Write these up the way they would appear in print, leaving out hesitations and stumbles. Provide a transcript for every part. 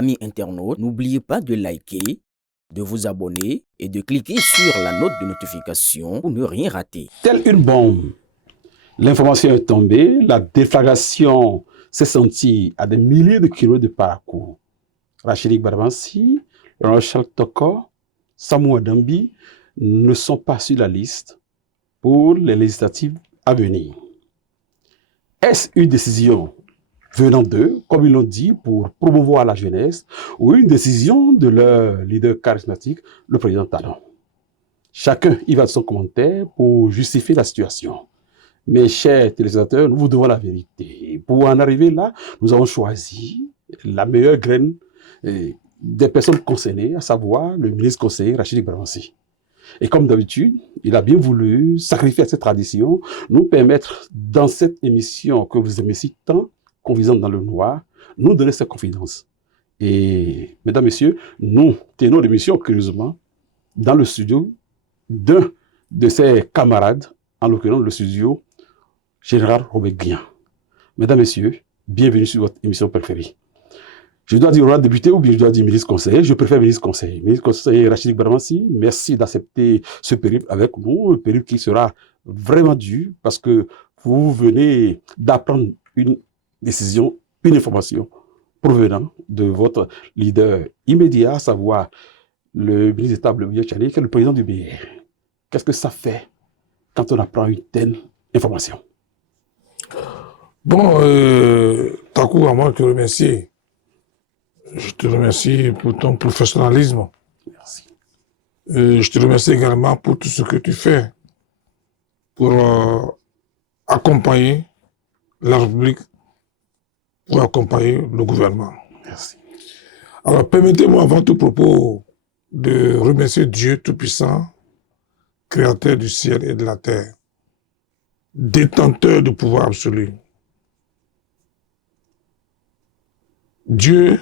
amis internautes, n'oubliez pas de liker, de vous abonner et de cliquer sur la note de notification pour ne rien rater. Telle une bombe, l'information est tombée, la déflagration s'est sentie à des milliers de kilomètres de parcours. Rachid Barbansi, Charles Toko, Samoua Dambi ne sont pas sur la liste pour les législatives à venir. Est-ce une décision venant d'eux, comme ils l'ont dit, pour promouvoir la jeunesse, ou une décision de leur leader charismatique, le président Talon? Chacun y va de son commentaire pour justifier la situation. Mes chers téléspectateurs, nous vous devons la vérité. Et pour en arriver là, nous avons choisi la meilleure graine des personnes concernées, à savoir le ministre conseiller Rachid Barbansi. Et comme d'habitude, il a bien voulu sacrifier à cette tradition, nous permettre, dans cette émission que vous aimez si tant, Confidences dans le noir, nous donner cette confidence. Et, mesdames, messieurs, nous tenons l'émission, curieusement, dans le studio d'un de ses camarades, en l'occurrence le studio Général Robert Guian. Mesdames, messieurs, bienvenue sur votre émission préférée. Je dois dire honorable député ou bien je dois dire ministre conseiller. Je préfère ministre conseiller. Ministre conseiller Rachid Barbansi, merci d'accepter ce périple avec nous, un périple qui sera vraiment dur parce que vous venez d'apprendre une décision, une information provenant de votre leader immédiat, à savoir le ministre d'État Bleubier Tchani, qui est le président du BR. Qu'est-ce que ça fait quand on apprend une telle information? Bon, Takou, à moi de te remercier. Je te remercie pour ton professionnalisme. Merci. Je te remercie également pour tout ce que tu fais pour accompagner la République, pour accompagner le gouvernement. Merci. Alors, permettez-moi avant tout propos de remercier Dieu Tout-Puissant, Créateur du ciel et de la terre, détenteur du pouvoir absolu. Dieu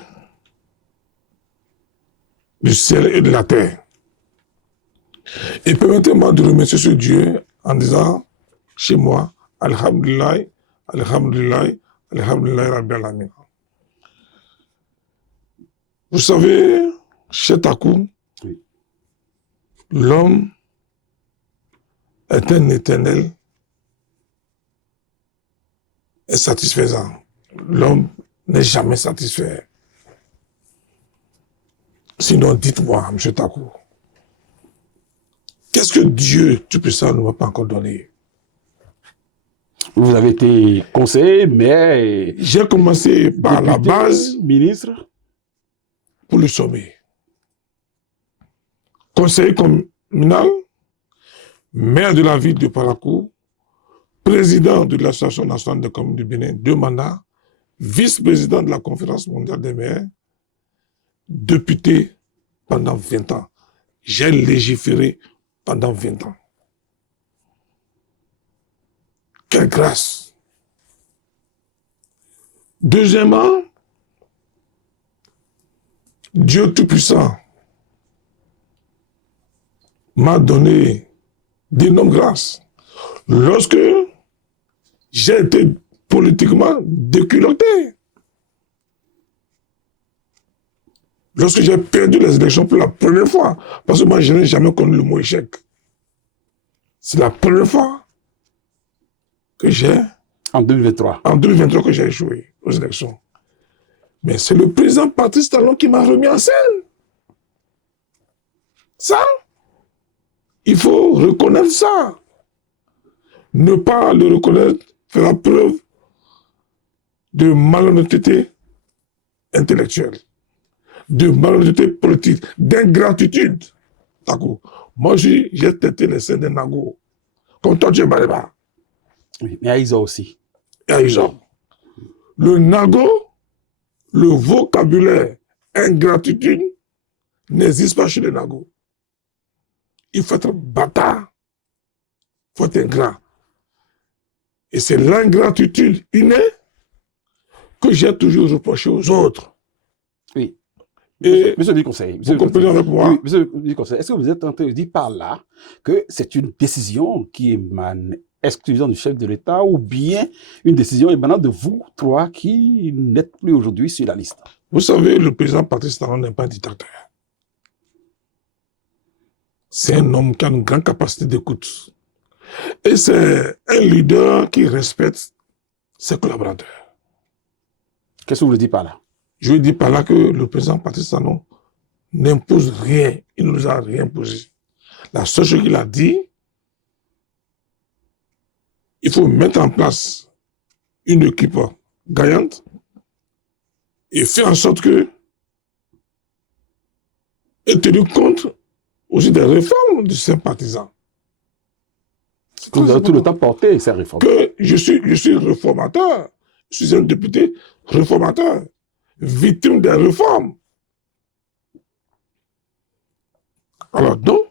du ciel et de la terre. Et permettez-moi de remercier ce Dieu en disant chez moi, Alhamdulillah, Alhamdulillah, Alhamdulillah, Rabbil Alamin. Vous savez, chez Takou, Oui. L'homme est un éternel et satisfaisant. L'homme n'est jamais satisfait. Sinon, dites-moi, M. Takou, qu'est-ce que Dieu Tout-Puissant ne m'a pas encore donné? Vous avez été conseiller, mais J'ai commencé par la député, base ministre. pour le sommet. Conseiller communal, maire de la ville de Parakou, président de l'Association nationale des communes du Bénin, 2 mandats, vice-président de la conférence mondiale des maires, député pendant 20 ans. J'ai légiféré pendant 20 ans. Quelle grâce! Deuxièmement, Dieu Tout-Puissant m'a donné d'énormes grâces. Lorsque j'ai été politiquement déculotté, lorsque j'ai perdu les élections pour la première fois, parce que moi je n'ai jamais connu le mot échec. C'est la première fois que j'ai, En 2023. en 2023, que j'ai échoué aux élections. Mais c'est le président Patrice Talon qui m'a remis en scène. Ça, il faut reconnaître ça. Ne pas le reconnaître fait la preuve de malhonnêteté intellectuelle, de malhonnêteté politique, d'ingratitude. D'accord. Moi, j'ai têté les scènes de Nago. Comme toi, tu es Baléba. Oui, mais à Isa aussi. Et à Isa. Le Nago, le vocabulaire ingratitude n'existe pas chez les Nago. Il faut être bâtard. Il faut être ingrat. Et c'est l'ingratitude innée que j'ai toujours reproché aux autres. Oui. Et Monsieur le conseiller, vous comprenez avec moi? oui, monsieur le conseiller, est-ce que vous êtes en train de dire par là que c'est une décision qui émane exclusion du chef de l'État ou bien une décision émanant de vous trois qui n'êtes plus aujourd'hui sur la liste? Vous savez, le président Patrice Talon n'est pas un dictateur. C'est un homme qui a une grande capacité d'écoute. Et c'est un leader qui respecte ses collaborateurs. Qu'est-ce que vous voulez dire par là? Je ne dis pas là que le président Patrice Talon n'impose rien. Il ne nous a rien imposé. La seule chose qu'il a dit, il faut mettre en place une équipe gagnante et faire en sorte que, et tenir compte aussi des réformes de ses partisans. Vous avez tout le temps porté ces réformes. Que je suis réformateur, je suis un député réformateur, victime des réformes. Alors donc,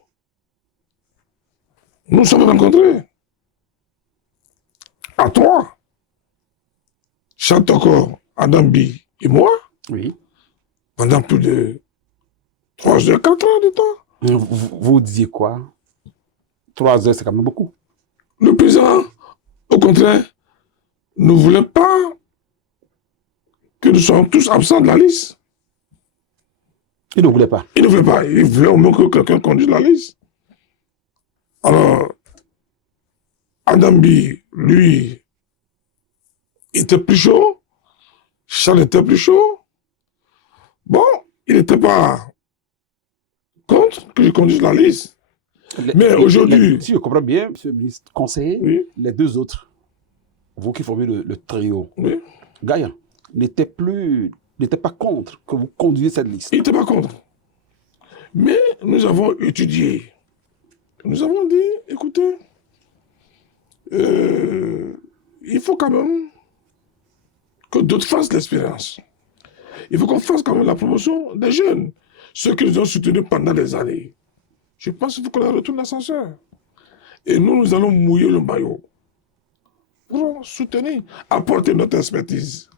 nous nous sommes rencontrés à trois, Chatoko, Adambi et moi, Oui. pendant plus de 3 heures, 4 heures de temps. Vous disiez quoi? 3 heures, c'est quand même beaucoup. Le président, au contraire, ne voulait pas que nous soyons tous absents de la liste. Il ne voulait pas. Il ne voulait pas. Il voulait au moins que quelqu'un conduise la liste. Alors, Adambi, lui, était plus chaud. Charles était plus chaud. Bon, il n'était pas contre que je conduise la liste. Mais aujourd'hui... Si je comprends bien, monsieur le ministre conseiller, Oui, les deux autres, vous qui formez le trio, oui. gagnant, n'étaient pas contre que vous conduisiez cette liste. Il n'était pas contre. Mais nous avons étudié. Nous avons dit, écoutez, il faut quand même que d'autres fassent l'expérience. Il faut qu'on fasse quand même la promotion des jeunes, ceux qui nous ont soutenus pendant des années. Je pense qu'il faut qu'on retourne l'ascenseur. Et nous allons mouiller le maillot pour soutenir, apporter notre expertise,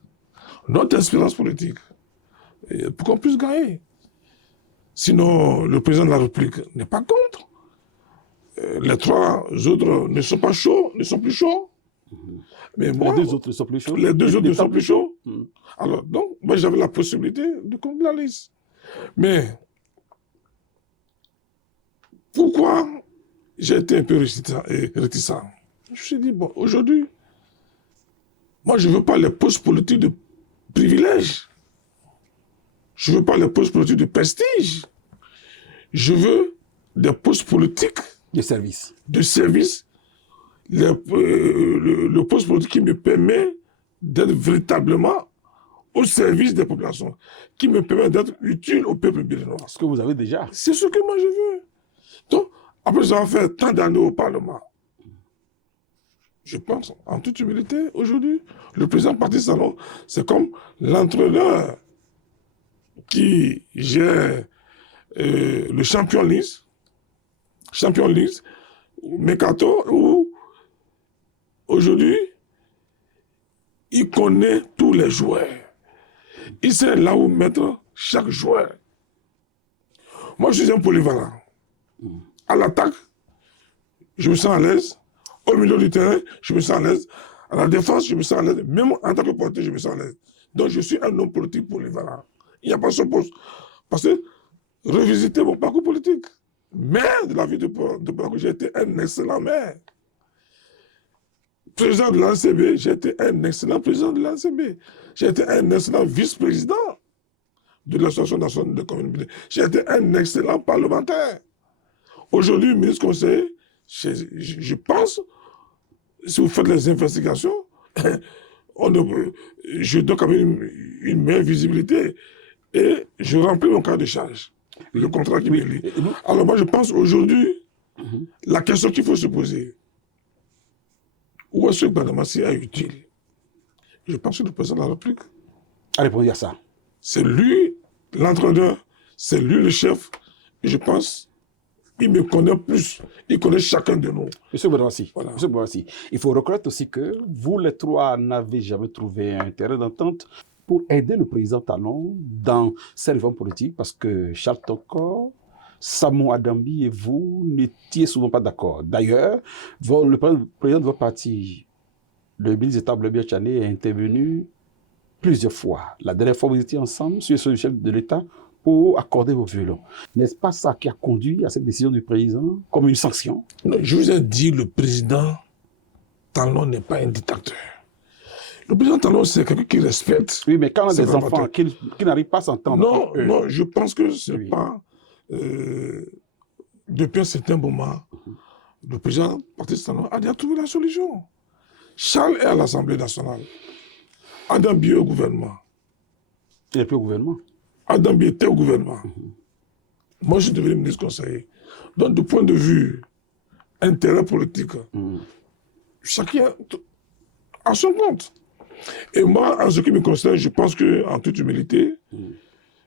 notre expérience politique, et pour qu'on puisse gagner. Sinon, le président de la République n'est pas contre. Les trois autres ne sont pas chauds, ne sont plus chauds. Mais moi, Les deux autres ne sont plus chauds. les deux autres ne sont plus chauds. Mm. Alors, donc, moi, j'avais la possibilité de conduire la liste. Mais, pourquoi j'ai été un peu réticent? Je me suis dit, bon, aujourd'hui, moi, je ne veux pas les postes politiques de privilège. Je ne veux pas les postes politiques de prestige. Je veux des postes politiques De service. de service, le poste politique qui me permet d'être véritablement au service des populations, qui me permet d'être utile au peuple béninois. Ce que vous avez déjà. C'est ce que moi je veux. Donc, après avoir fait tant d'années au Parlement, je pense, en toute humilité, aujourd'hui, le président Patrice Talon, c'est comme l'entraîneur qui gère le Champions League, Mercato, où aujourd'hui, il connaît tous les joueurs. Il sait là où mettre chaque joueur. Moi, je suis un polyvalent. À l'attaque, je me sens à l'aise. Au milieu du terrain, je me sens à l'aise. À la défense, je me sens à l'aise. Même en tant que portier, je me sens à l'aise. Donc, je suis un homme politique polyvalent. Il n'y a pas son poste. Parce que, revisiter mon parcours politique, maire de la ville de Porto, j'ai été un excellent maire. Président de l'ANCB, j'ai été un excellent président de l'ANCB. J'ai été un excellent vice-président de l'Association nationale de communautés. J'ai été un excellent parlementaire. Aujourd'hui, ministre conseiller, je pense, si vous faites les investigations, je donne quand même une meilleure visibilité et je remplis mon cas de charge, le contrat qui me lie. Alors moi, je pense aujourd'hui, la question qu'il faut se poser, où est-ce que Badamassi est utile? Je pense que le président de la République, À répondre à ça. c'est lui l'entraîneur, c'est lui le chef, et je pense il me connaît plus, il connaît chacun de nous. Monsieur Boudrassi, Voilà. Monsieur Boudrassi, il faut reconnaître aussi que vous, les trois, n'avez jamais trouvé un terrain d'entente pour aider le président Talon dans ses réformes politiques, parce que Charles Tokor, Samou Adambi et vous n'étiez souvent pas d'accord. D'ailleurs, le président de votre parti, le ministre d'État Blaise Biachane, est intervenu plusieurs fois. La dernière fois, vous étiez ensemble sur le chef de l'État pour accorder vos violons. N'est-ce pas ça qui a conduit à cette décision du président comme une sanction? Non, je vous ai dit, le président Talon n'est pas un dictateur. Le président Talon, c'est quelqu'un qui respecte. Oui, mais quand on a des enfants qui n'arrivent pas à s'entendre. Non, je pense que ce n'est pas... depuis un certain moment, le président Patrice Talon a déjà trouvé la solution. Charles est à l'Assemblée nationale. Adam Bié au gouvernement. Il n'est plus au gouvernement. Adam Bié était au gouvernement. Moi, je suis devenu ministre conseiller. Donc, du point de vue intérêt politique, chacun a son compte. Et moi, en ce qui me concerne, je pense qu'en toute humilité,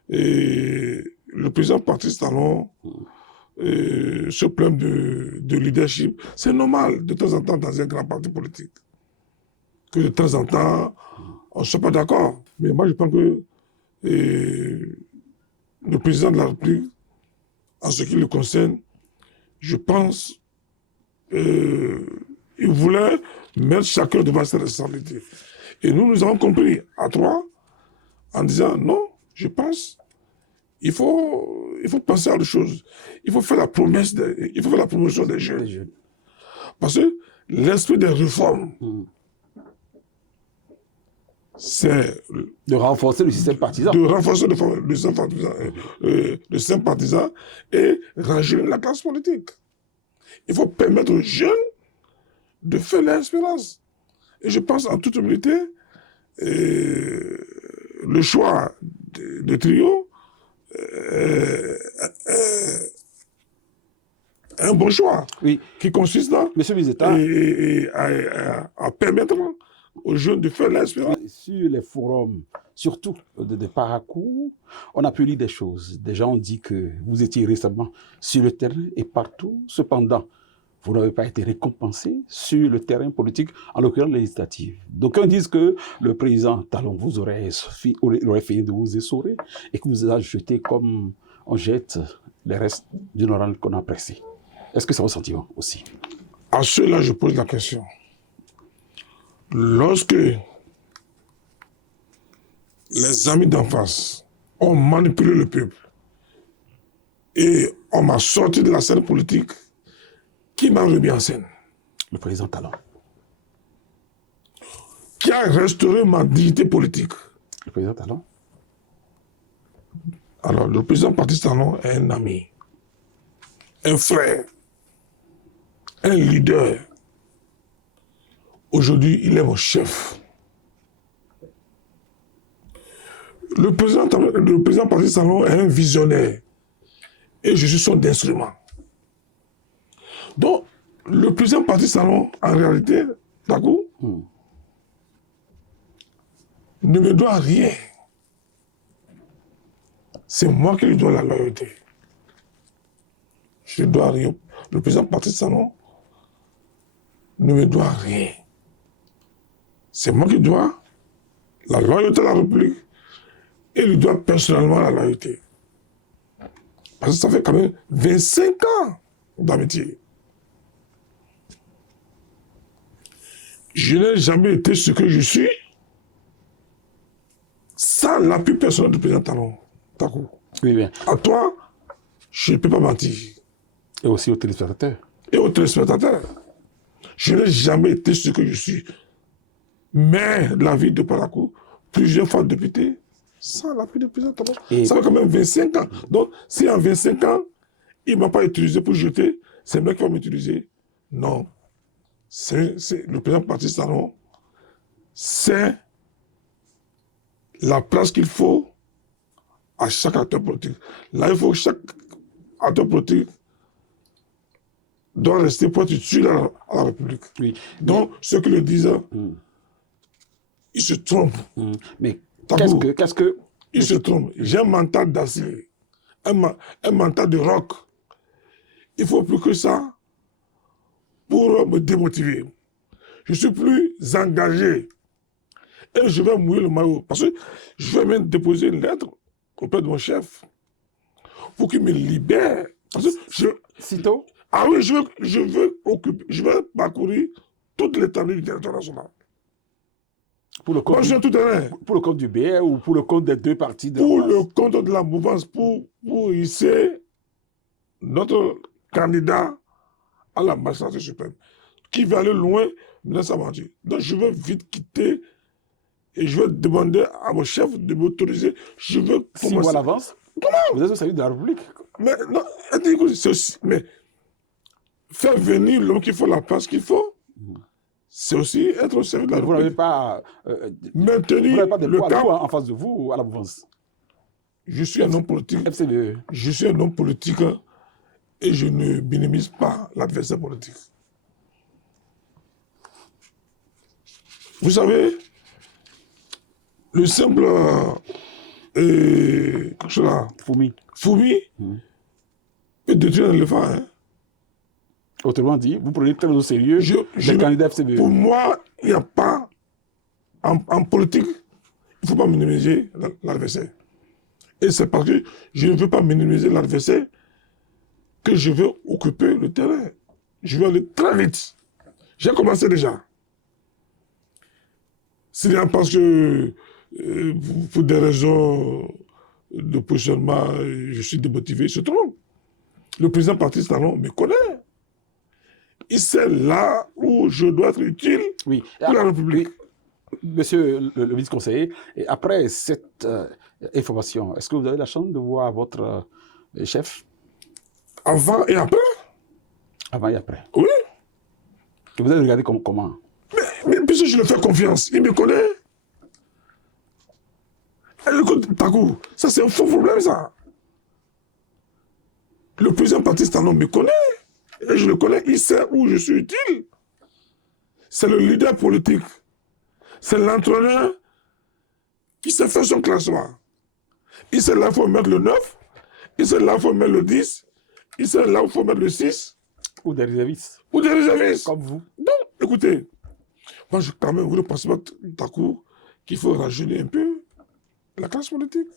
le président Patrice Talon se plaint de leadership. C'est normal, de temps en temps, dans un grand parti politique, que de temps en temps, on ne soit pas d'accord. Mais moi, je pense que le président de la République, en ce qui le concerne, je pense il voulait mettre chacun devant ses responsabilités. Et nous avons compris à trois en disant non, je pense, il faut penser à autre chose. Il faut faire la promesse, il faut faire la promotion des jeunes. Parce que l'esprit des réformes, c'est de renforcer le système partisan. De renforcer le système partisan et rajeunir la classe politique. Il faut permettre aux jeunes de faire l'expérience. Et je pense en toute humilité, le choix de trio est un bon choix. Oui. Qui consiste dans Monsieur le ministre d'État, à permettre aux jeunes de faire l'expérience. Sur les forums, surtout de Parakou, on a pu lire des choses. Des gens ont dit que vous étiez récemment sur le terrain et partout. Cependant, vous n'avez pas été récompensé sur le terrain politique, en l'occurrence législatif. D'aucuns disent que le président Talon vous aurait fini de vous essorer et que vous a jeté comme on jette les restes d'une orange qu'on a pressée. Est-ce que c'est votre sentiment aussi? À ceux-là, je pose la question. Lorsque les amis d'en face ont manipulé le peuple et on m'a sorti de la scène politique, qui m'a remis en scène? Le président Talon. Qui a restauré ma dignité politique? Le président Talon. Alors, le président Patrice Talon est un ami, un frère, un leader. Aujourd'hui, il est mon chef. Le président Patrice Talon est un visionnaire et je suis son instrument. Donc, le président Patrice Talon, en réalité, d'accord, ne me doit rien. C'est moi qui lui dois la loyauté. Je ne dois rien. Le président Patrice Talon ne me doit rien. C'est moi qui dois la loyauté à la République et lui dois personnellement la loyauté. Parce que ça fait quand même 25 ans d'amitié. Je n'ai jamais été ce que je suis sans l'appui personnel du président Talon. Takou. Oui, bien. À toi, je ne peux pas mentir. Et aussi aux téléspectateurs. Et aux téléspectateurs. Je n'ai jamais été ce que je suis. Maire de la ville de Parakou, plusieurs fois député, sans l'appui du président Talon. Ça fait quand même 25 ans. Donc, si en 25 ans, il ne m'a pas utilisé pour jeter, c'est moi qui va m'utiliser. Non. C'est le président Patrice Talon, c'est la place qu'il faut à chaque acteur politique. Là, il faut que chaque acteur politique doit rester pour être utile à la République. Oui. Donc, ceux qui le disent, ils se trompent. Mais qu'est-ce que... Ils se trompent. J'ai un mental d'acier, un mental de roc. Il faut plus que ça pour me démotiver. Je suis plus engagé. Et je vais mouiller le maillot. Parce que je vais même déposer une lettre auprès de mon chef pour qu'il me libère Parce que Sitôt, ah oui, je veux parcourir toute l'étendue du territoire national. pour le compte, Moi, je suis tout terrain. pour le compte du BR ou pour le compte des deux partis de Pour la le mouvance. compte de la mouvance, pour hisser notre candidat à la magistrature suprême, qui va aller loin dans sa mentir. Donc, je veux vite quitter et je veux demander à mon chef de m'autoriser. Je veux 6 mois à commencer. l'avance, vous êtes au service de la République. Mais non, c'est aussi, mais faire venir l'homme qu'il faut, la place qu'il faut, c'est aussi être au service de la Vous n'avez République. pas, vous Maintenir n'avez pas de le poids cap. lourd en face de vous à la mouvance. Je suis un homme politique. FCDE. Je suis un homme politique et je ne minimise pas l'adversaire politique. Vous savez, le simple Foumi. fourmi peut détruire un éléphant. Hein. Autrement dit, vous prenez très au sérieux les candidats FCDE. Pour moi, il n'y a pas, en politique, il ne faut pas minimiser l'adversaire. Et c'est parce que je ne veux pas minimiser l'adversaire que je veux occuper le terrain. Je veux aller très vite. J'ai commencé déjà. C'est bien parce que, pour des raisons de positionnement, je suis démotivé, il se trompe. Le président Patrice Talon me connaît. Il sait là où je dois être utile Oui. pour la République. Oui. Monsieur le vice-conseiller, et après cette information, est-ce que vous avez la chance de voir votre chef Avant et après? avant et après? Oui. Et vous avez regardé comment? Mais puisque je lui fais confiance, il me connaît. Écoute, Takou, ça c'est un faux problème, ça. Le président Patrice Talon me connaît. Et je le connais, il sait où je suis utile. C'est le leader politique. C'est l'entraîneur qui sait faire son classement. Il sait là où il faut mettre le 9, il sait là où il faut mettre le 10, il sait là où il faut mettre le 6, Ou des réservistes, ou des réservistes. comme vous. Donc, écoutez, moi, quand même, vous ne pensez pas, Takou, qu'il faut rajeunir un peu la classe politique.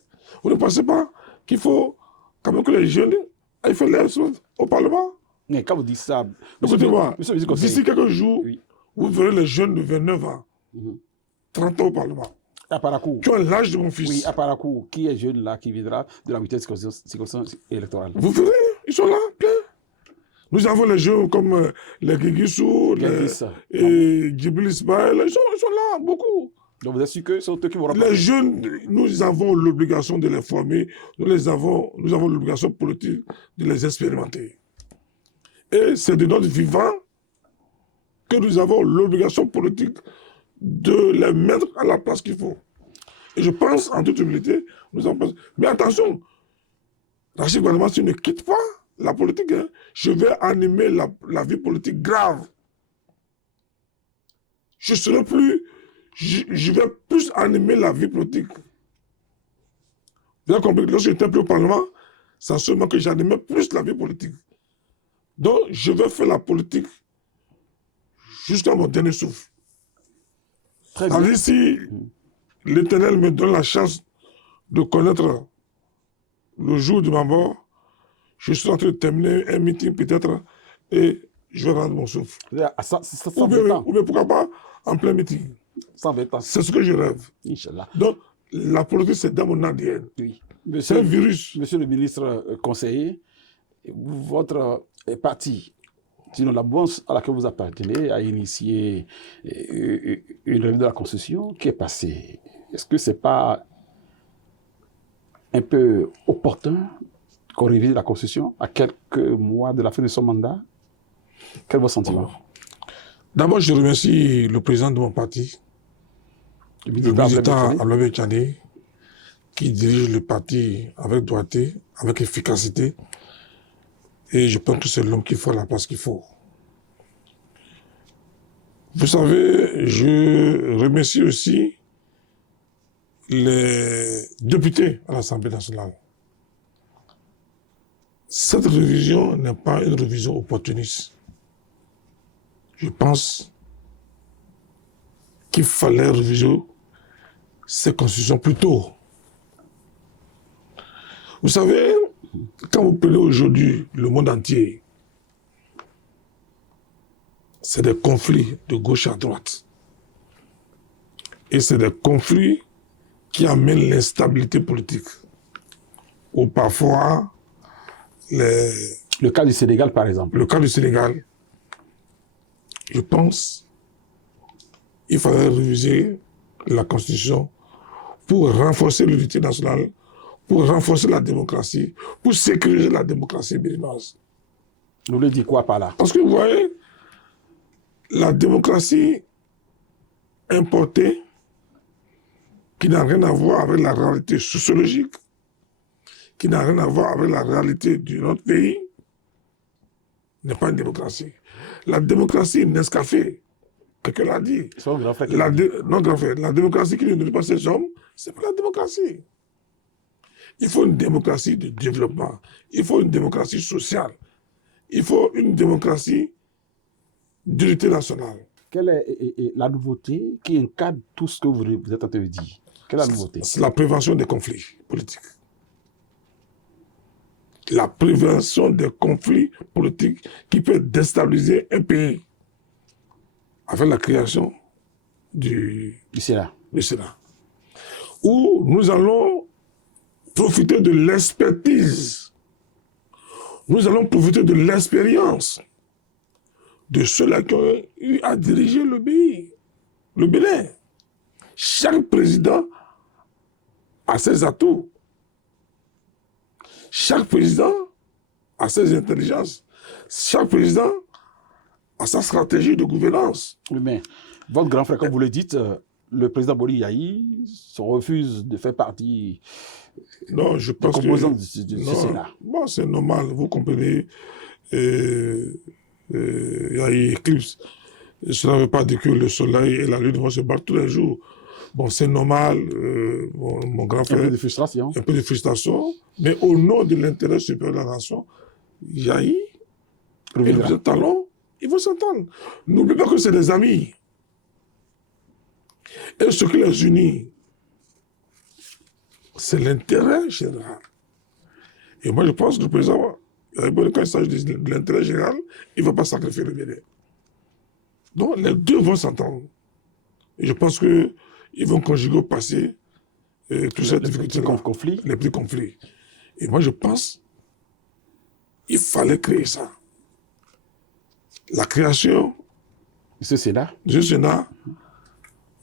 Vous ne pensez pas qu'il faut quand même que les jeunes aillent faire les choses au Parlement? Mais quand vous dites ça, Écoutez-moi, monsieur le vice-conseiller, d'ici quelques jours, oui. vous verrez les jeunes de 29 ans, 30 ans au Parlement, À Parakou, qui ont l'âge de mon fils. oui, à Parakou, qui est jeune là, qui viendra de la 8e circonscription électorale? Vous verrez, ils sont là, plein. Nous avons les jeunes comme les Guiguissou, et Djibril Ismaël, ils sont là, beaucoup. Donc vous êtes sûr que ce sont eux qui vont remplacer? Les jeunes, nous avons l'obligation de les former, nous avons l'obligation politique de les expérimenter. Et c'est de notre vivant que nous avons l'obligation politique de les mettre à la place qu'il faut. Et je pense, en toute humilité, nous avons... Mais attention, Rachid Gouvernement, si ne quitte pas la politique, hein, je vais animer la vie politique grave. Je vais plus animer la vie politique. Vous avez compris que lorsque j'étais plus au Parlement, c'est seulement que j'animais plus la vie politique. Donc, je vais faire la politique jusqu'à mon dernier souffle. Très bien. Alors, si l'Éternel me donne la chance de connaître le jour de ma mort, je suis en train de terminer un meeting peut-être et je vais rendre mon souffle. À 120 ans. Ou bien pourquoi pas en plein meeting. 120 ans. C'est ce que je rêve. Inch'Allah. Donc, la politique, c'est dans mon ADN. Oui. C'est un virus. Monsieur le ministre conseiller, votre parti, sinon la mouvance à laquelle vous appartenez, a initié une revue de la Constitution qui est passée. Est-ce que ce n'est pas un peu opportun qu'on révise la Constitution à quelques mois de la fin de son mandat? Quel est votre sentiment? D'abord, je remercie le président de mon parti, le président Ablaye Tchani, qui dirige le parti avec droiture, avec efficacité. Et je pense que c'est l'homme qu'il faut à la place qu'il faut. Vous savez, je remercie aussi les députés à l'Assemblée nationale. Cette révision n'est pas une révision opportuniste. Je pense qu'il fallait réviser ces constitutions plus tôt. Vous savez, Quand vous prenez aujourd'hui le monde entier, c'est des conflits de gauche à droite. Et c'est des conflits qui amènent l'instabilité politique. Ou parfois, Le cas du Sénégal, par exemple. le cas du Sénégal, je pense qu'il faudrait réviser la Constitution pour renforcer l'unité nationale, pour renforcer la démocratie, pour sécuriser la démocratie béninoise. Vous voulez dire quoi par là? Parce que vous voyez, la démocratie importée, qui n'a rien à voir avec la réalité sociologique, qui n'a rien à voir avec la réalité de notre pays, n'est pas une démocratie. La démocratie Nescafé, quelqu'un l'a dit. C'est un grand frère qui La, l'a dit. non, grand frère, la démocratie qui ne nourrit pas ses hommes, c'est pas la démocratie. Il faut une démocratie de développement. Il faut une démocratie sociale. Il faut une démocratie d'unité nationale. Quelle est la nouveauté qui encadre tout ce que vous êtes en train de dire? Quelle est la nouveauté? C'est la prévention des conflits politiques. La prévention des conflits politiques qui peut déstabiliser un pays avec la création du Sénat. Sénat. Où nous allons profiter de l'expertise, nous allons profiter de l'expérience de ceux-là qui ont eu à diriger le pays, le Bénin. Chaque président a ses atouts. Chaque président a ses intelligences. Chaque président a sa stratégie de gouvernance. Oui, mais votre grand frère, comme vous le dites, le président Boli Yahi se refuse de faire partie Non, je des pense composants que... du non, Sénat. bon, c'est normal, vous comprenez. Il y a eu éclipse. Cela ne veut pas dire que le soleil et la lune vont se battre tous les jours. Bon, c'est normal, mon grand frère. Un peu de frustration. Un peu de frustration, mais au nom de l'intérêt supérieur de la nation, Yahi et le président Talon, ils vont s'entendre. N'oubliez pas que c'est des amis. Et ce qui les unit, c'est l'intérêt général. Et moi, je pense que le président, quand il s'agit de l'intérêt général, il ne va pas sacrifier le Bénin. Donc, les deux vont s'entendre. Et je pense qu'ils vont conjuguer au passé toutes ces difficultés, les petits conflits. Et moi, je pense qu'il fallait créer ça. La création de ce Sénat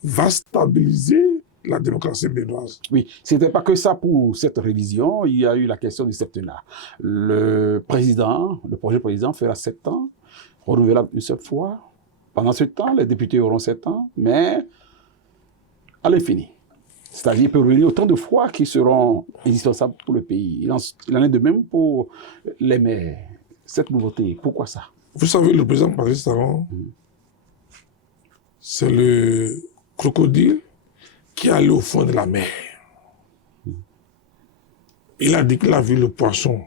va stabiliser la démocratie béninoise. Oui, ce n'était pas que ça pour cette révision. Il y a eu la question du septennat. Le projet président fera 7 ans, renouvelable une seule fois. Pendant ce temps, les députés auront 7 ans, mais à l'infini. C'est-à-dire, il peut revenir autant de fois qui seront indispensables pour le pays. Il en est de même pour les maires. Cette nouveauté, pourquoi ça? Vous savez, le président Patrice Talon, c'est le crocodile qui est allé au fond de la mer. Il a dit qu'il a vu le poisson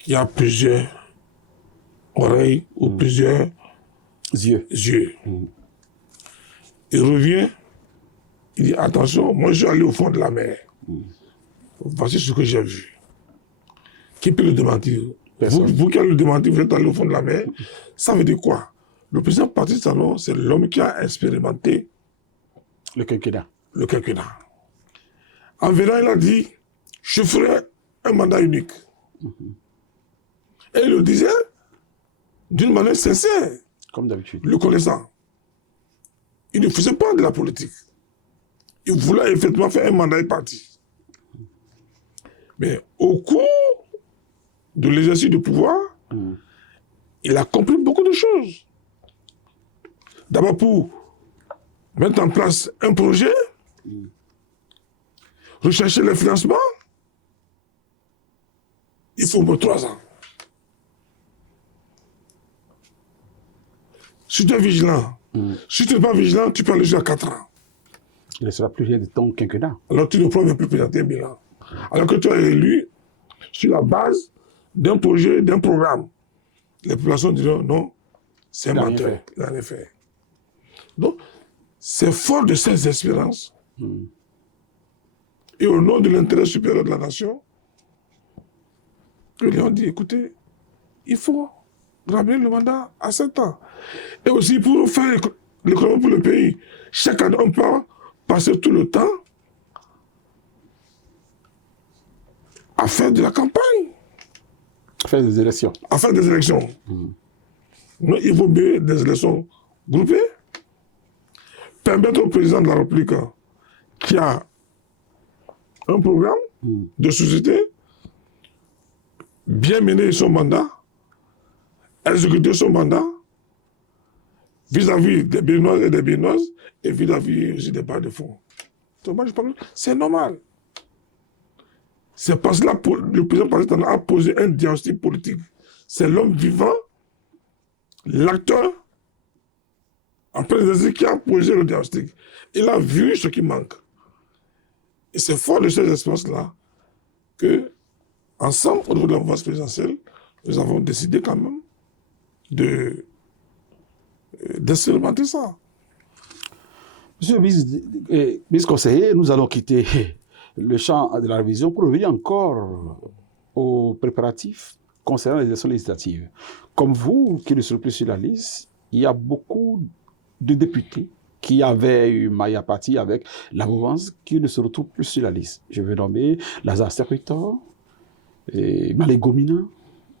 qui a plusieurs oreilles ou plusieurs yeux. Il revient, il dit attention, moi je suis allé au fond de la mer. Voici ce que j'ai vu. Qui peut le démentir? Vous qui allez le démentir, vous êtes allé au fond de la mer. Ça veut dire quoi? Le président Patrice Talon, c'est l'homme qui a expérimenté le quinquennat. En venant, il a dit, je ferai un mandat unique. Et il le disait d'une manière sincère. Comme d'habitude. Le connaissant. Il ne faisait pas de la politique. Il voulait effectivement faire un mandat et partir. Mais au cours de l'exercice du pouvoir, il a compris beaucoup de choses. D'abord pour mettre en place un projet, rechercher le financement, il faut au moins 3 ans. Si tu es vigilant, si tu n'es pas vigilant, tu peux aller jusqu'à 4 ans. Il ne sera plus rien de ton quinquennat. Alors tu ne peux même plus présenter un bilan. Alors que tu es élu sur la base d'un projet, d'un programme. Les populations diront non, c'est un menteur, il n'a rien fait. Donc, c'est fort de ces espérances et au nom de l'intérêt supérieur de la nation que les gens disent, écoutez, il faut ramener le mandat à 7 ans. Et aussi pour faire l'économie pour le pays, chaque année, on peut passer tout le temps à faire de la campagne. Faire des élections. À faire des élections. Non, il vaut mieux des élections groupées. Permettre au président de la République qui a un programme de société, bien mener son mandat, exécuter son mandat vis-à-vis des Béninois et des Béninoises et vis-à-vis aussi des barres de fonds. Donc moi, je parle, c'est normal. C'est parce que là, le président Patrice Talon a posé un diagnostic politique. C'est l'homme vivant, l'acteur, en présidence qui a posé le diagnostic. Il a vu ce qui manque. Et c'est fort de ces espaces-là que, ensemble, au niveau de la mouvance présidentielle, nous avons décidé quand même d'expérimenter ça. Monsieur le vice-conseiller, nous allons quitter le champ de la révision pour revenir encore aux préparatifs concernant les élections législatives. Comme vous, qui ne serez plus sur la liste, il y a beaucoup de députés qui avaient eu maille à partie avec la mouvance qui ne se retrouvent plus sur la liste. Je vais nommer Lazare Serpitor, Malé Gomina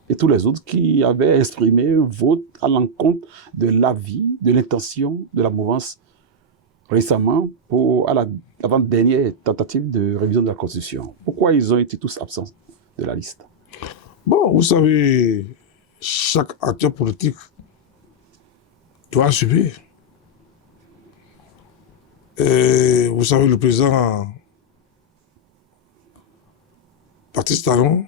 et tous les autres qui avaient exprimé un vote à l'encontre de l'avis, de l'intention de la mouvance récemment à l'avant-dernière tentative de révision de la Constitution. Pourquoi ils ont été tous absents de la liste? Bon, vous savez, chaque acteur politique doit assumer. Et vous savez, le président Patrice Talon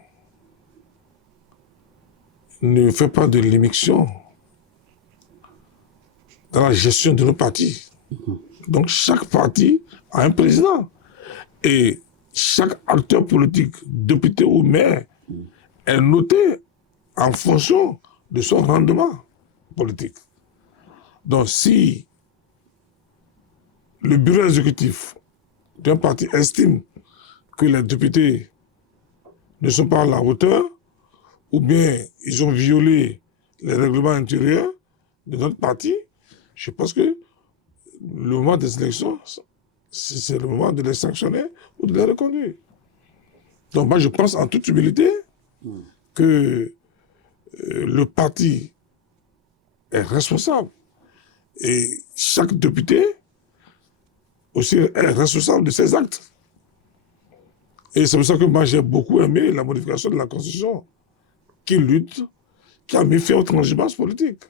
ne fait pas de l'immixtion dans la gestion de nos partis. Donc chaque parti a un président. Et chaque acteur politique, député ou maire, est noté en fonction de son rendement politique. Donc si le bureau exécutif d'un parti estime que les députés ne sont pas à la hauteur, ou bien ils ont violé les règlements intérieurs de notre parti, je pense que le moment des élections, c'est le moment de les sanctionner ou de les reconduire. Donc moi, je pense en toute humilité que le parti est responsable. Et chaque député aussi est responsable de ses actes. Et c'est pour ça que moi, j'ai beaucoup aimé la modification de la Constitution qui lutte, qui a mis fin aux transhumance politiques.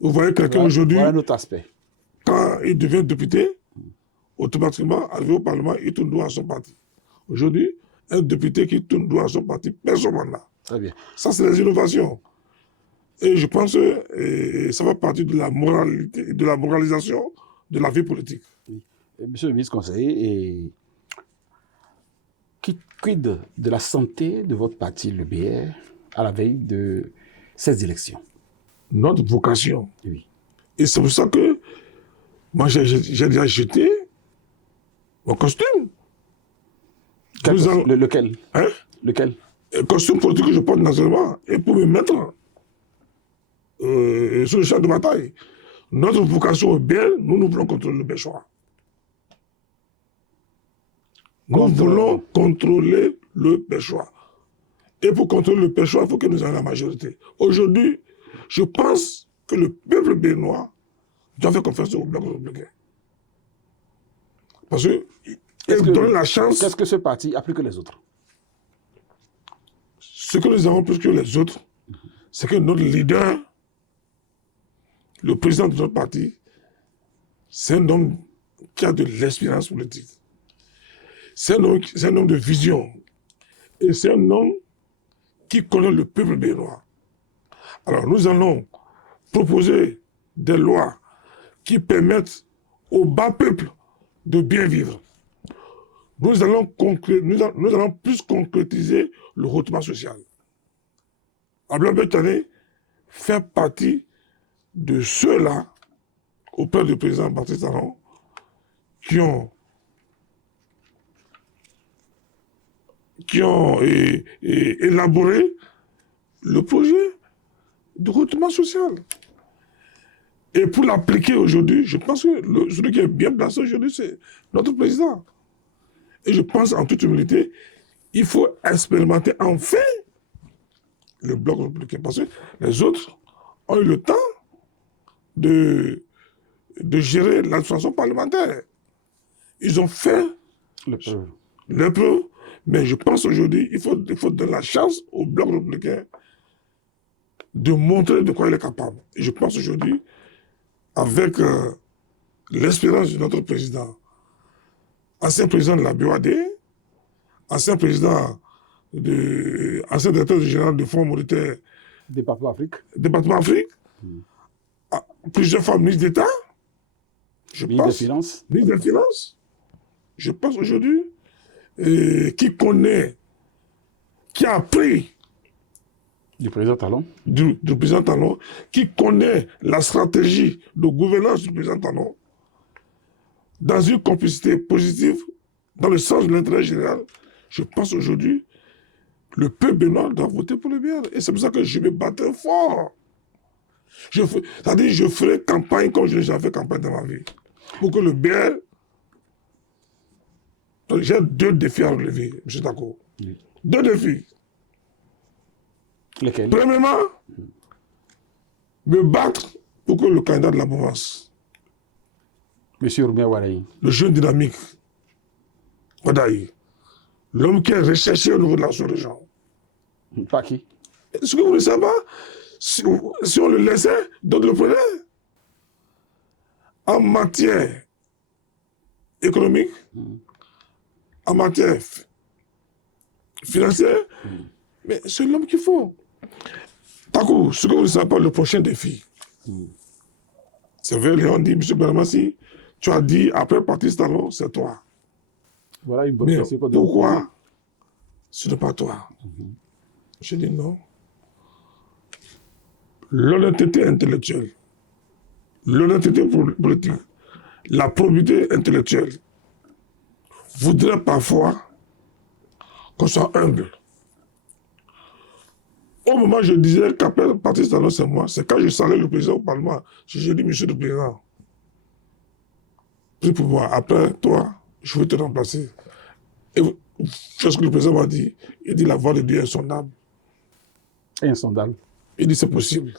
Vous voyez quelqu'un aujourd'hui... Voilà un autre aspect. Quand il devient député, automatiquement, arrivé au Parlement, il tourne droit à son parti. Aujourd'hui, un député qui tourne droit à son parti perd son mandat. Très bien. Ça, c'est les innovations. Et je pense que ça va partir de la moralité, de la moralisation de la vie politique. Oui. Monsieur le vice-conseiller, quid de la santé de votre parti, le BR, à la veille de ces élections? Notre vocation. Oui. Et c'est pour ça que moi, j'ai déjà jeté mon costume. Lequel? Hein? Lequel? Le costume politique que je porte naturellement, et pour me mettre sur le champ de bataille. Notre vocation est belle, nous voulons contrôler le péchoir. Nous voulons contrôler le péchoir. Et pour contrôler le péchoir, il faut que nous ayons la majorité. Aujourd'hui, je pense que le peuple béninois doit faire confiance au bloc républicain. Parce que donner la chance... Qu'est-ce que ce parti a plus que les autres? Ce que nous avons plus que les autres, c'est que notre leader, le président de notre parti, c'est un homme qui a de l'expérience politique. C'est un homme de vision. Et c'est un homme qui connaît le peuple béninois. Alors nous allons proposer des lois qui permettent au bas peuple de bien vivre. Nous allons plus concrétiser le hautement social. Abdoulaye Tchané fait partie de ceux-là, auprès du président Patrice Talon, qui ont élaboré le projet de recrutement social. Et pour l'appliquer aujourd'hui, je pense que celui qui est bien placé aujourd'hui, c'est notre président. Et je pense en toute humilité, il faut expérimenter enfin le bloc républicain. Parce que les autres ont eu le temps de gérer l'administration parlementaire. Ils ont fait leur preuve. Mais je pense aujourd'hui, il faut donner la chance au bloc républicain de montrer de quoi il est capable. Et je pense aujourd'hui, avec l'espérance de notre président, ancien président de la BOAD, ancien directeur général du Fonds monétaire Département Afrique. Plusieurs fois ministre d'État, Ministre des Finances. Ministre des Finances. Je pense aujourd'hui, qui a appris Du président Talon. du président Talon, qui connaît la stratégie de gouvernance du président Talon, dans une complicité positive, dans le sens de l'intérêt général, je pense aujourd'hui, le peuple béninois doit voter pour le bien. Et c'est pour ça que je me battrai fort. C'est-à-dire, je ferai campagne comme je n'ai jamais fait campagne dans ma vie. Pour que le bien... J'ai 2 défis à relever, M. Tako. Oui. 2 défis. Lesquels? Premièrement, me battre pour que le candidat de la mouvance, M. Roumbia Wadaï, le jeune dynamique, Wadaï, l'homme qui est recherché au niveau de la sous-région. Pas qui? Est-ce que vous ne savez pas? Si on le laissait, d'autres le prenaient. En matière économique, en matière financière, mais c'est l'homme qu'il faut. Takou, ce que vous ne savez pas, le prochain défi. C'est vrai, Léon dit, M. Beramassi, tu as dit, après Patrice Talon, c'est toi. Voilà une bonne Mais question. pourquoi ce n'est pas toi? Je dis non. L'honnêteté intellectuelle, l'honnêteté politique, la probité intellectuelle voudrait parfois qu'on soit humble. Au moment où je disais qu'après Patrice Talon, c'est moi, c'est quand je salais le président au Parlement. J'ai dit, monsieur le président, prie pour moi, après toi, je vais te remplacer. Et c'est ce que le président m'a dit. Il dit, la voix de Dieu est insondable. Insondable. Il dit, c'est possible.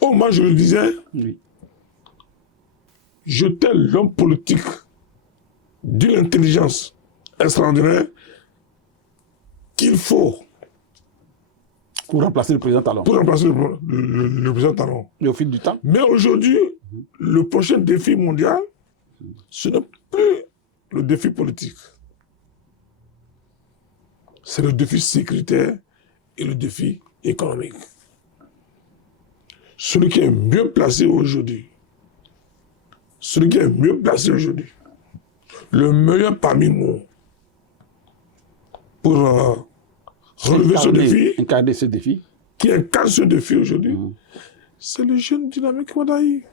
Au moment où je le disais, oui. J'étais l'homme politique d'une intelligence extraordinaire qu'il faut pour remplacer le président Talon. Pour remplacer le président Talon. Et au fil du temps. Mais aujourd'hui, le prochain défi mondial, ce n'est plus le défi politique. C'est le défi sécuritaire et le défi économique. Celui qui est mieux placé aujourd'hui, le meilleur parmi nous, pour relever ce défi, incarner ce défi, qui incarne ce défi aujourd'hui, c'est le jeune dynamique Wadaï.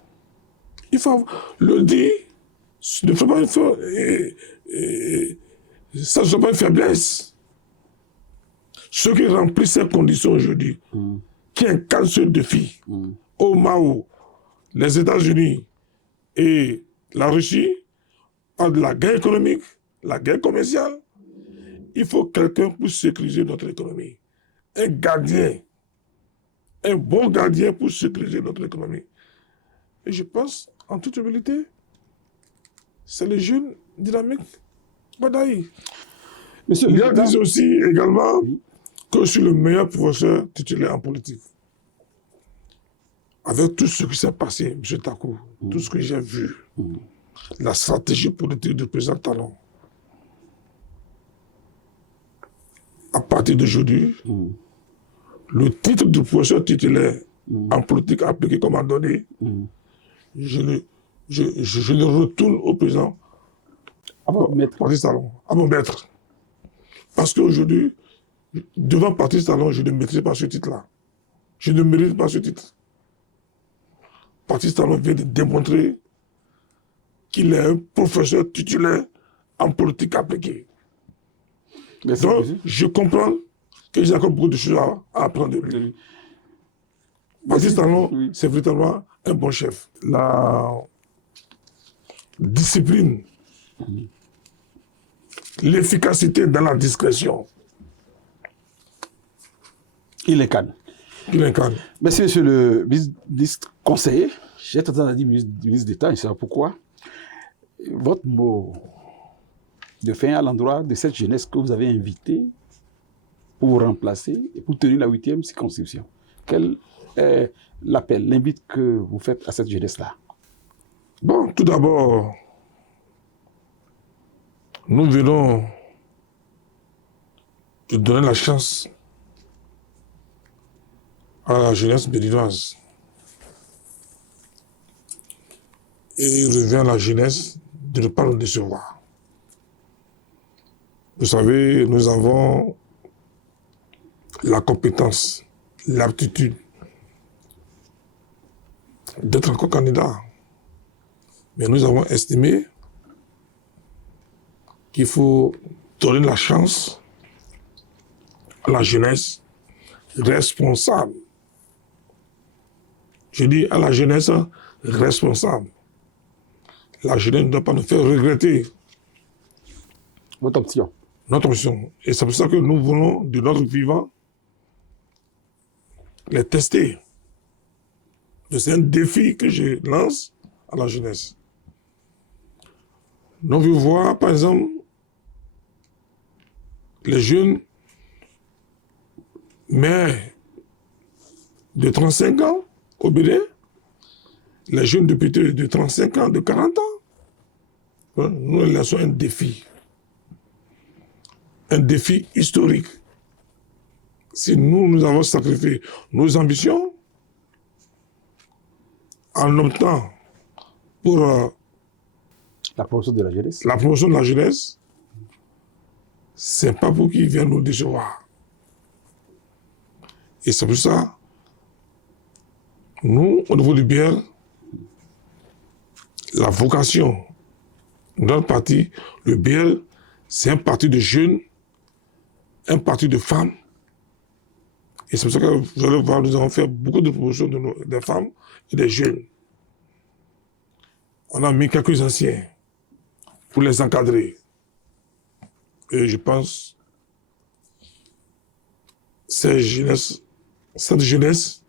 Il faut le dire, ça ne soit pas une faiblesse. Ceux qui remplissent ces conditions aujourd'hui, qui incarnent ce défi, au Mao, les États-Unis et la Russie, parlent de la guerre économique, la guerre commerciale, il faut quelqu'un pour sécuriser notre économie. Un gardien, un bon gardien pour sécuriser notre économie. Et je pense, en toute humilité, c'est le jeune dynamique Wadaï. Monsieur il y a dit aussi également que je suis le meilleur professeur titulaire en politique. Avec tout ce qui s'est passé, M. Takou, tout ce que j'ai vu, la stratégie politique du président Talon, à partir d'aujourd'hui, le titre de professeur titulaire en politique appliquée qu'on m'a donné, je le retourne au président Patrice Talon, à mon maître. Parce qu'aujourd'hui, devant Patrice Talon, je ne maîtrise pas ce titre-là. Je ne mérite pas ce titre. Patrice Talon vient de démontrer qu'il est un professeur titulaire en politique appliquée. Merci, donc, je comprends que j'ai encore beaucoup de choses à apprendre de lui. Patrice Talon, Oui. c'est véritablement un bon chef. La discipline, l'efficacité dans la discrétion, Il incarne. il incarne. Merci, monsieur le ministre conseiller. J'ai tendance à dire ministre d'État, et c'est pourquoi. Votre mot de fin à l'endroit de cette jeunesse que vous avez invitée pour vous remplacer et pour tenir la 8e circonscription. Quel est l'appel, l'invite que vous faites à cette jeunesse-là? Bon, tout d'abord, nous venons de donner la chance à la jeunesse béninoise. Et il revient à la jeunesse de ne pas nous décevoir. Vous savez, nous avons la compétence, l'aptitude d'être encore candidat. Mais nous avons estimé qu'il faut donner la chance à la jeunesse responsable. Je dis à la jeunesse responsable. La jeunesse ne doit pas nous faire regretter Votre option. notre option. Et c'est pour ça que nous voulons, de notre vivant, les tester. C'est un défi que je lance à la jeunesse. Nous voulons voir, par exemple, les jeunes maires de 35 ans au Bénin, les jeunes députés de 35 ans, de 40 ans. Nous leur laissons un défi historique. Si nous avons sacrifié nos ambitions en optant pour La promotion de la jeunesse. la promotion de la jeunesse, c'est pas pour qu'ils viennent nous décevoir. Et c'est pour ça, nous, au niveau du Biel, la vocation de notre parti, le Biel, c'est un parti de jeunes, un parti de femmes. Et c'est pour ça que vous allez voir, nous avons fait beaucoup de promotions des femmes et des jeunes. On a mis quelques anciens pour les encadrer. Et je pense cette jeunesse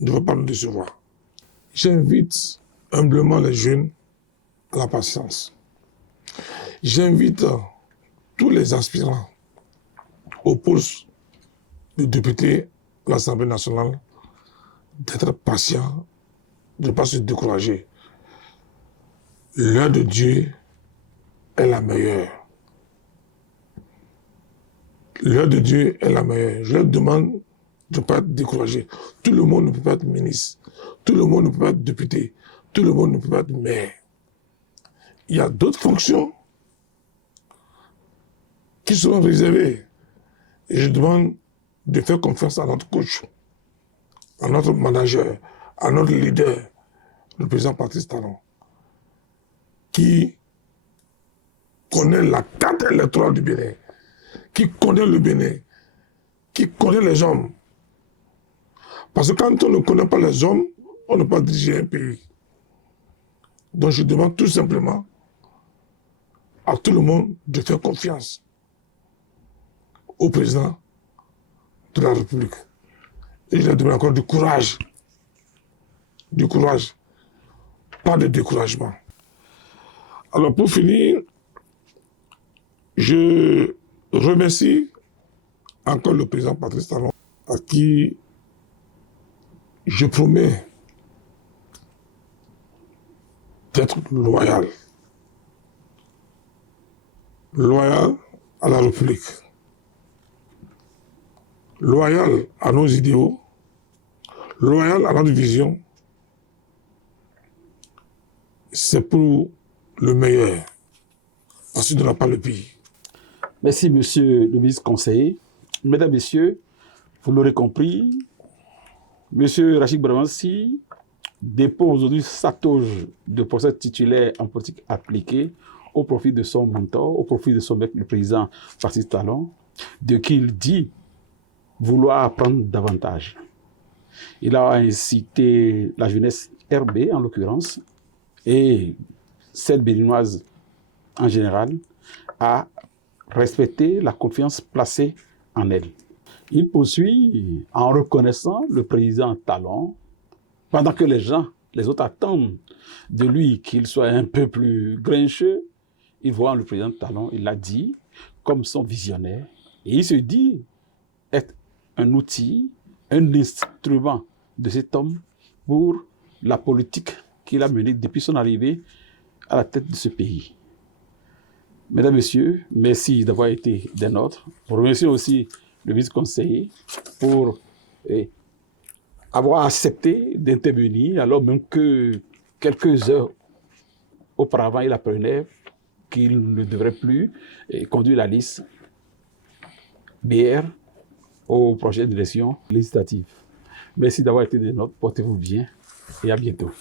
ne va pas nous décevoir. J'invite humblement les jeunes à la patience. J'invite tous les aspirants au poste de député à l'Assemblée nationale d'être patients, de ne pas se décourager. L'heure de Dieu est la meilleure. L'heure de Dieu est la meilleure. Je leur demande de ne pas être découragé. Tout le monde ne peut pas être ministre. Tout le monde ne peut pas être député. Tout le monde ne peut pas être maire. Il y a d'autres fonctions qui seront réservées. Et je demande de faire confiance à notre coach, à notre manager, à notre leader, le président Patrice Talon, qui connaît la carte électorale du Bénin, qui connaît le Bénin, qui connaît les hommes. Parce que quand on ne connaît pas les hommes, on ne peut pas diriger un pays. Donc je demande tout simplement à tout le monde de faire confiance au président de la République. Et je leur demande encore du courage. Du courage. Pas de découragement. Alors pour finir, je remercie encore le président Patrice Talon, à qui je promets d'être loyal. Loyal à la République. Loyal à nos idéaux. Loyal à notre vision. C'est pour le meilleur. Parce qu'il ne pas le pire. Merci, monsieur le ministre conseiller. Mesdames, messieurs, vous l'aurez compris, monsieur Rachid Bramansi dépose aujourd'hui sa toge de procès titulaire en politique appliquée au profit de son mentor, au profit de son maître, le président Patrice Talon, de qui il dit vouloir apprendre davantage. Il a incité la jeunesse RB, en l'occurrence, et celle béninoise en général, à respecter la confiance placée en elle. Il poursuit en reconnaissant le président Talon, pendant que les autres attendent de lui qu'il soit un peu plus grincheux. Il voit le président Talon, il l'a dit, comme son visionnaire, et il se dit être un outil, un instrument de cet homme pour la politique qu'il a menée depuis son arrivée à la tête de ce pays. Mesdames, Messieurs, merci d'avoir été des nôtres. Je remercie aussi le vice-conseiller pour avoir accepté d'intervenir, alors même que quelques heures auparavant, il apprenait qu'il ne devrait plus conduire la liste BR au projet d'élection législative. Merci d'avoir été des nôtres. Portez-vous bien et à bientôt.